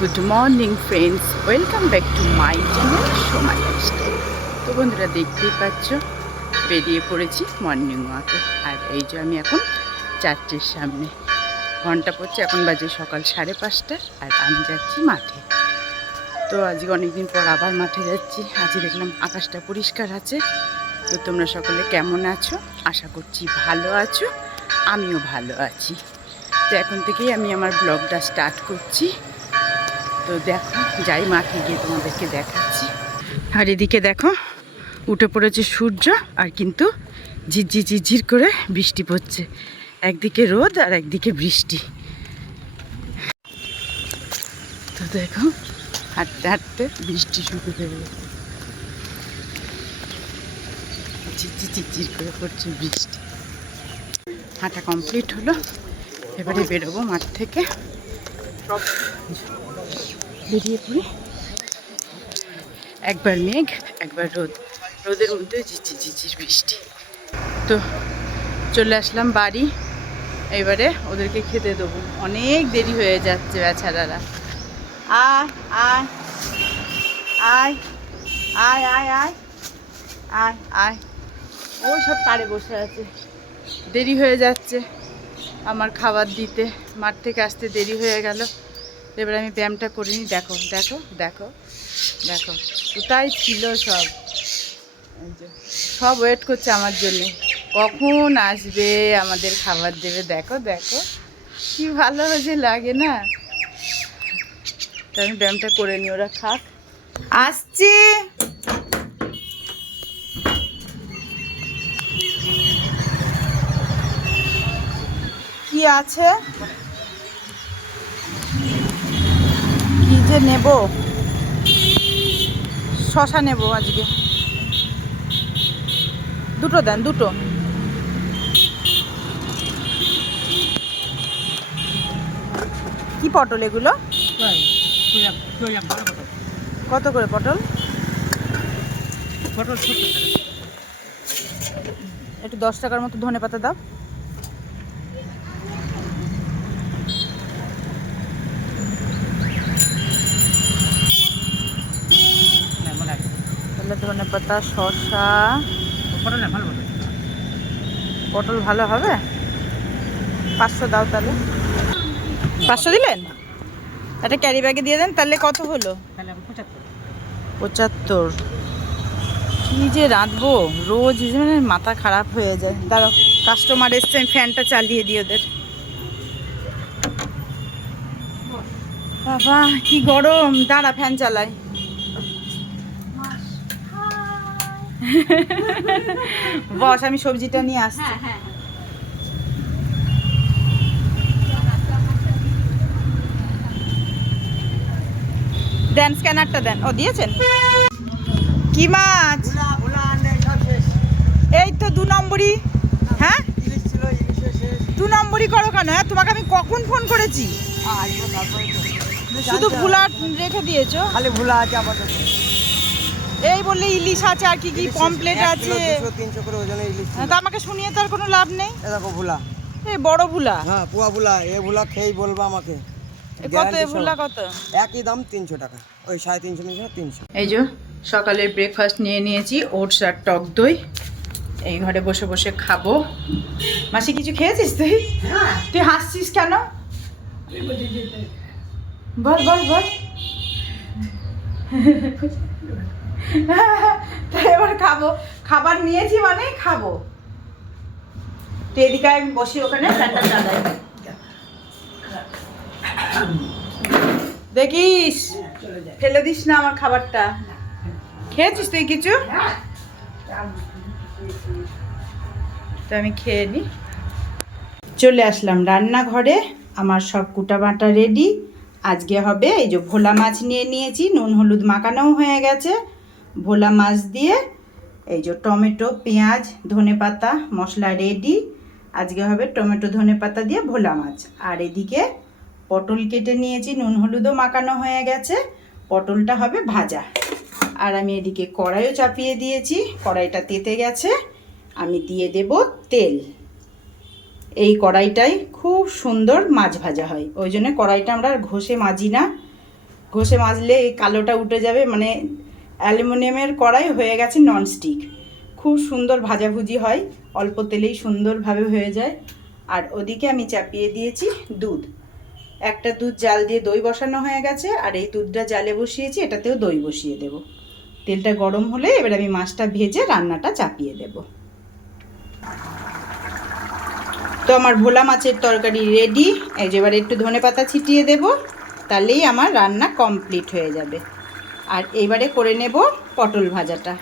Good morning friends, welcome back to my channel Soma lifestyle. তো বন্ধুরা, দেখতেই পাচ্ছ বেরিয়ে পড়েছি মর্নিং ওয়াকে। আর এই যে আমি এখন চার্চের সামনে, ঘন্টা পড়ছে, এখন বাজে সকাল 5:30, আর আমি যাচ্ছি মাঠে। তো আজকে অনেকদিন পর আবার মাঠে যাচ্ছি। আজ দেখলাম আকাশটা পরিষ্কার আছে। তো তোমরা সকলে কেমন আছো? আশা করছি ভালো আছো, আমিও ভালো আছি। তো এখন থেকেই আমি আমার ব্লগটা স্টার্ট করছি। তো দেখো, যাই মাঠে গিয়ে তোমাদেরকে দেখাচ্ছি। আর এদিকে দেখো, উঠে পড়েছে সূর্য, আর কিন্তু ঝিরঝির ঝিরঝির করে বৃষ্টি পড়ছে। একদিকে রোদ আর একদিকে বৃষ্টি। তো দেখো, হাঁটতে হাঁটতে বৃষ্টি শুরু হয়ে গেল। ঝিরঝির ঝিরঝির করে পড়ছে বৃষ্টি। হাঁটা কমপ্লিট হলো, এবারে বেরোবো মাঠ থেকে। সব বেরিয়ে পড়ি। একবার মেঘ, একবার রোদ, রোদের মধ্যে ঝিরঝির ঝিরঝির বৃষ্টি। তো চলে আসলাম বাড়ি। এবারে ওদেরকে খেতে দেবো, অনেক দেরি হয়ে যাচ্ছে বেচারারা। আয় আয় আয় আয় আয় আয় আয় আয়, ও সব পাড়ে বসে আছে। দেরি হয়ে যাচ্ছে আমার খাবার দিতে, মাঠ থেকে আসতে দেরি হয়ে গেল। এবার আমি ব্যায়ামটা করিনি। দেখো দেখো দেখো দেখো, কোথায় ছিল সব, সব ওয়েট করছে আমার জন্য, কখন আসবে আমাদের খাবার দেবে। দেখো দেখো কি ভালো যে লাগে না। তাই আমি ব্যায়ামটা করে নিই, ওরা খাক। আসছি। কি আছে, কি যে নেব, শশা নেব আজকে, দুটো দেন, দুটো। কি পটল এগুলো? কত করে পটল? একটু 10 টাকার মতো ধনে পাতা দাও। তাহলে ধনে পাতা, শসা, পটল ভালো হবে। 500 দাও তাহলে। 500 দিলেন? একটা ক্যারি ব্যাগে দিয়ে দেন। তাহলে কত হলো? 75। কি যে রাঁধবো রোজ, মানে মাথা খারাপ হয়ে যায়। দাঁড়াও, কাস্টমার এসছে, আমি ফ্যানটা চালিয়ে দিই ওদের। বাবা কি গরম, দাঁড়া ফ্যান চালাই। বস, আমি সবজিটা নিয়ে আসছি। দেন, স্ক্যানারটা দেন। ও দিয়েছেন। কি মাছ? এই তো 2 নম্বরই। হ্যাঁ, 2 নম্বরই করো কেন? হ্যাঁ, তোমাকে আমি কখন ফোন করেছি? শুধু ভুলা রেখে দিয়েছো। খালি ভুলা আছে আপাতত। এই বললে ইলিশ আছে, আর কি কি পমপ্লেট আছে। 300 করে ওজনে ইলিশ। তা আমাকে শুনিয়ে তার কোনো লাভ নেই। এ দেখো ভুলা, এই বড় ভুলা। হ্যাঁ পোয়া ভুলা। এ ভুলা খেয়েই বলবা আমাকে। কত এ ভুলা কত? একই দাম 300 টাকা, ওই 350 নিচে 300। এই যে সকালের ব্রেকফাস্ট নিয়ে নিয়েছি, ওটস আর টক দই। এই ঘরে বসে বসে খাবো। মাসি কিছু খেয়েছিস তুই? তুই হাসছিস কেন? বল বল বল। তাই এবার খাবো, খাবার নিয়েছি মানে খাবো। তুই এদিকে আমি বসি, ওখানে ফ্যানটা চালাই। দেখিস, ফেলে দিস না আমার খাবারটা। খেয়েছিস তুই কিছু? তো আমি খেয়ে নিই। চলে আসলাম রান্নাঘরে, আমার সব কুটা বাটা রেডি। আজকে হবে এই যে ভোলা মাছ নিয়ে নিয়েছি, নুন হলুদ মাখানোও হয়ে গেছে। ভোলা মাছ দিয়ে এই যে টমেটো, পেঁয়াজ, ধনেপাতা মশলা রেডি। আজকে হবে টমেটো ধনেপাতা দিয়ে ভোলা মাছ। আর এদিকে পটল কেটে নিয়েছি, নুন হলুদও মাখানো হয়ে গেছে। পটলটা হবে ভাজা। আর আমি এদিকে কড়াইও চাপিয়ে দিয়েছি, কড়াইটা তেতে গেছে। আমি দিয়ে দেব তেল। এই কড়াইটাই খুব সুন্দর মাছ ভাজা হয়, ওই জন্য কড়াইটা আমরা ঘষে মাজি না। ঘষে মাজলে এই কালোটা উঠে যাবে, মানে অ্যালুমিনিয়ামের কড়াই হয়ে গেছে ননস্টিক, খুব সুন্দর ভাজাভুজি হয়, অল্প তেলেই সুন্দরভাবে হয়ে যায়। আর ওদিকে আমি চাপিয়ে দিয়েছি দুধ, একটা দুধ জাল দিয়ে দই বসানো হয়ে গেছে, আর এই দুধটা জালে বসিয়েছি, এটাতেও দই বসিয়ে দেব। তেলটা গরম হলে এবার আমি মাছটা ভেজে রান্নাটা চাপিয়ে দেব। তো আমার ভোলা মাছের তরকারি রেডি। এই যে এবার একটু ধনেপাতা ছিটিয়ে দেব, তাহলেই আমার রান্না কমপ্লিট হয়ে যাবে। আর এইবারে করে নেব পটল ভাজাটা।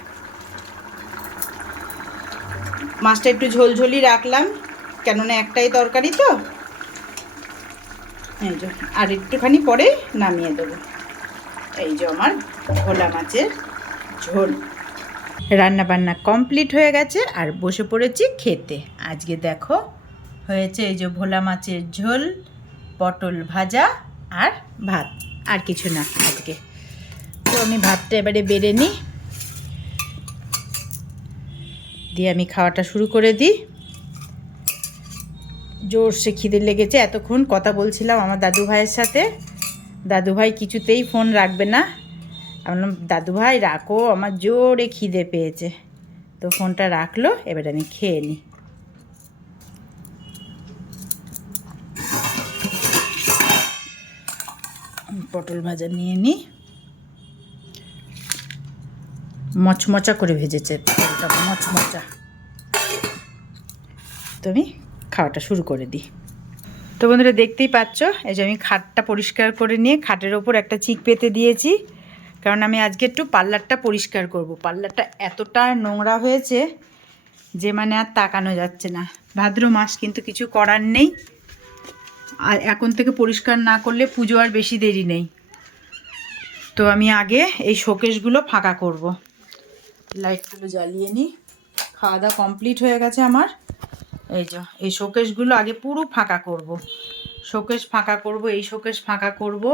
মাছটা একটু ঝোলঝোলি রাখলাম, কেননা একটাই তরকারি তো। এই যে আর একটুখানি পরে নামিয়ে দেবো। এই যে আমার ভোলা মাছের ঝোল রান্না বান্না কমপ্লিট হয়ে গেছে, আর বসে পড়েছি খেতে। আজকে দেখো হয়েছে এই যে ভোলা মাছের ঝোল, পটল ভাজা আর ভাত, আর কিছু না আজকে। তো আমি ভাতটা এবারে বেড়ে নিই, দিয়ে আমি খাওয়াটা শুরু করে দিই। জোরসে খিদে লেগেছে, এতক্ষণ কথা বলছিলাম আমার দাদু ভাইয়ের সাথে। দাদু ভাই কিছুতেই ফোন রাখবে না। আমি বললাম দাদু ভাই রাখো, আমার জোরে খিদে পেয়েছে। তো ফোনটা রাখলো, এবার আমি খেয়ে নিই। পটল ভাজা নিয়ে নিই, মচমচা করে ভেজেছে পটলটা, মচমচা। তো আমি খাওয়াটা শুরু করে দিই। তো বন্ধুরা দেখতেই পাচ্ছ, এই যে আমি খাটটা পরিষ্কার করে নিয়ে খাটের ওপর একটা চিক পেতে দিয়েছি, কারণ আমি আজকে একটু পার্লারটা পরিষ্কার করব। পার্লারটা এতটা নোংরা হয়েছে যে মানে আর তাকানো যাচ্ছে না। ভাদ্র মাস, কিন্তু কিছু করার নেই। আর এখন থেকে পরিষ্কার না করলে পুজো আর বেশি দেরি নেই। তো আমি আগে এই শোকেসগুলো ফাঁকা করব। লাইটগুলো জ্বালিয়ে নিই। খাওয়া দাওয়া কমপ্লিট হয়ে গেছে আমার। এই যে এই শোকেসগুলো আগে পুরো ফাঁকা করব। শোকেস ফাঁকা করব, এই শোকেস ফাঁকা করব।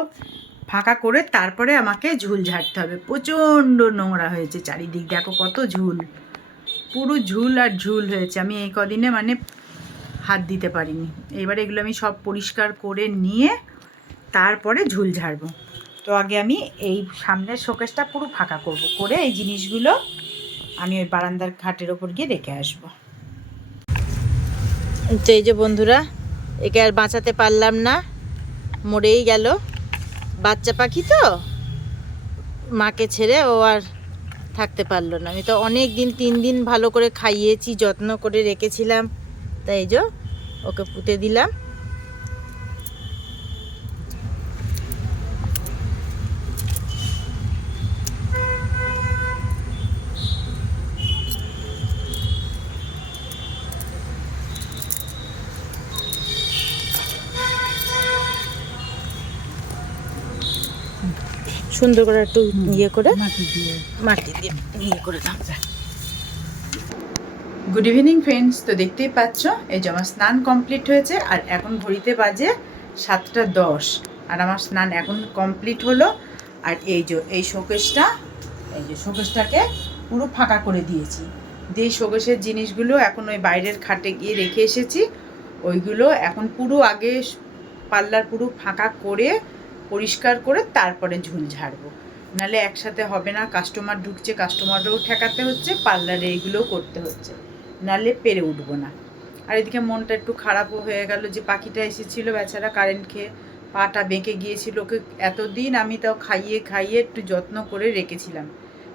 ফাঁকা করে তারপরে আমাকে ঝুল ঝাড়তে হবে। প্রচণ্ড নোংরা হয়েছে চারিদিক, দেখো কত ঝুল, পুরো ঝুল আর ঝুল হয়েছে। আমি এই কদিনে মানে হাত দিতে পারিনি। এবারে এগুলো আমি সব পরিষ্কার করে নিয়ে তারপরে ঝুল ঝাড়বো। তো আগে আমি এই সামনের শোকেসটা পুরো ফাঁকা করব, করে এই জিনিসগুলো আমি ওই বারান্দার খাটের ওপর গিয়ে রেখে আসবো। তো এই যে বন্ধুরা, একে আর বাঁচাতে পারলাম না, মরেই গেল। বাচ্চা পাখি তো, মাকে ছেড়ে ও আর থাকতে পারলো না। আমি তো অনেক দিন, 3 দিন ভালো করে খাইয়েছি, যত্ন করে রেখেছিলাম, তাই এই যে ওকে পুঁতে দিলাম। সুন্দর করে একটু ইয়ে করে মাটি দিয়ে ইয়ে করে দাও। Good evening friends. তো দেখতেই পাচ্ছ, এই যে আমার স্নান কমপ্লিট হয়েছে, আর এখন ঘড়িতে বাজে 7:10, আর আমার স্নান এখন কমপ্লিট হলো। আর এই যে এই শোকেসটা, এই যে শোকেসটাকে পুরো ফাঁকা করে দিয়েছি। দিয়ে শোকেসের জিনিসগুলো এখন ওই বাইরের খাটে গিয়ে রেখে এসেছি। ওইগুলো এখন পুরো আগে পার্লার পুরো ফাঁকা করে পরিষ্কার করে তারপরে ঝুল ঝাড়বো, নাহলে একসাথে হবে না। কাস্টমার ঢুকছে, কাস্টমারও ঠেকাতে হচ্ছে, পার্লারে এইগুলোও করতে হচ্ছে, নাহলে পেরে উঠবো না। আর এদিকে মনটা একটু খারাপও হয়ে গেল যে পাখিটা এসেছিলো বেচারা, কারেন্ট খেয়ে পাটা বেঁকে গিয়েছিল। ওকে এতদিন আমি তাও খাইয়ে খাইয়ে একটু যত্ন করে রেখেছিলাম,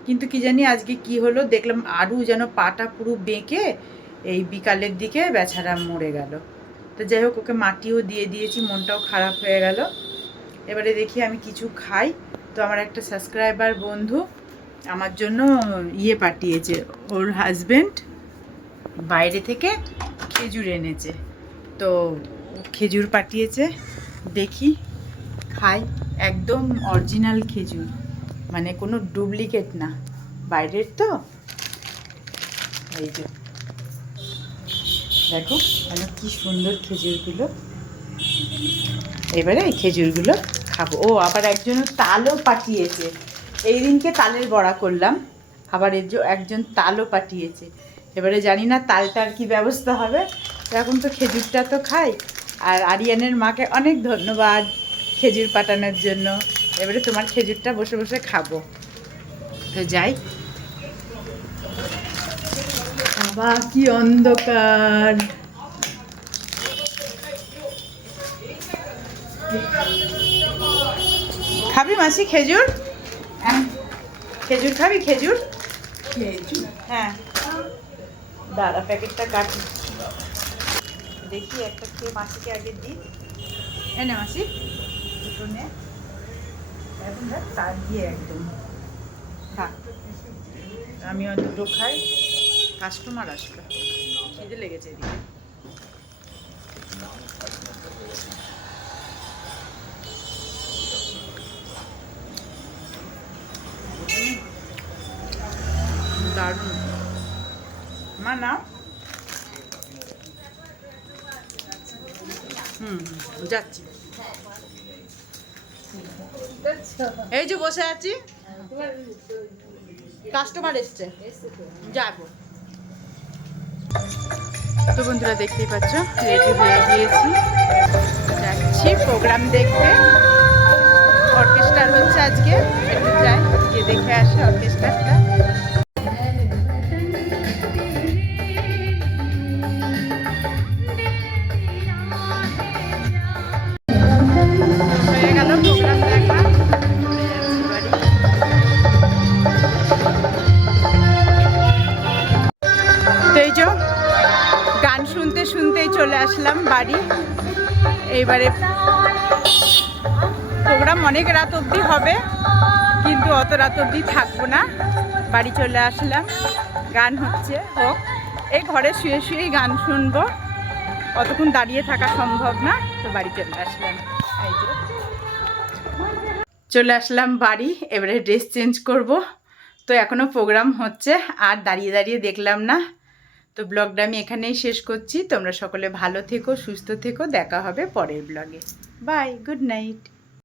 কিন্তু কি জানি আজকে কি হলো, দেখলাম আরও যেন পাটা পুরো বেঁকে এই বিকালের দিকে বেচারা মরে গেল। তো যাই হোক, ওকে মাটিও দিয়ে দিয়েছি, মনটাও খারাপ হয়ে গেল। এবারে দেখি আমি কিছু খাই। তো আমার একটা সাবস্ক্রাইবার বন্ধু আমার জন্য ইয়ে পাঠিয়েছে, ওর হাজব্যান্ড বাইরে থেকে খেজুর এনেছে, তো খেজুর পাঠিয়েছে, দেখি খাই। একদম অরিজিনাল খেজুর, মানে কোনো ডুপ্লিকেট না, বাইরের তো। এই যে দেখো মানে কি সুন্দর খেজুরগুলো। এবারে এই খেজুরগুলো খাবো। ও আবার একজন তালও পাঠিয়েছে, এই দিনকে তালের বড়া করলাম, আবার একজন তালও পাঠিয়েছে। এবারে জানি না তালটার কি ব্যবস্থা হবে, এখন তো খেজুরটা তো খাই। আর আরিয়ানের মাকে অনেক ধন্যবাদ খেজুর পাঠানোর জন্য। এবারে তোমার খেজুরটা বসে বসে খাবো। তো যাই। বাবা কি অন্ধকার। খাবি মাসি খেজুর? খেজুর খাবি? খেজুর হ্যাঁ, দাঁড়া প্যাকেটটা কাটি, দেখি একটা খেয়ে মাসিকে আগে দিই। এনে মাসি দুটো নে, এখন দেখ তার দিয়ে একদম খা। আমিও দুটো খাই, কাস্টমার আসলো, খিদে লেগেছে এদিকে। দারুণ মা নাও। যাচ্ছি, এই যে বসে আছি, কাস্টমার এসছে, যাবো। তো বন্ধুরা দেখতেই পাচ্ছ রেডি হয়ে গিয়েছি, যাচ্ছি প্রোগ্রাম দেখতে। অর্কেস্ট্রার হচ্ছে আজকে, একটু যাই গিয়ে দেখে আসি অর্কেস্ট্রাটা। হয়ে গেল প্রোগ্রাম দেখা, চলে যাচ্ছি বাড়ি। তো এই যে গান শুনতে শুনতেই চলে আসলাম বাড়ি। এইবারে প্রোগ্রাম অনেক রাত অবধি হবে, কিন্তু অত রাত অবধি থাকবো না, বাড়ি চলে আসলাম। গান হচ্ছে, হোক, এই ঘরে শুয়ে শুয়েই গান শুনবো, অতক্ষণ দাঁড়িয়ে থাকা সম্ভব না, তো বাড়ি চলে আসলাম। এই যে চলে আসলাম বাড়ি, এবারে ড্রেস চেঞ্জ করব। তো এখনও প্রোগ্রাম হচ্ছে, আর দাঁড়িয়ে দাঁড়িয়ে দেখলাম না। তো ব্লগটা আমি এখানেই শেষ করছি। তোমরা সকলে ভালো থেকো, সুস্থ থেকো, দেখা হবে পরের ব্লগে। Bye, good night.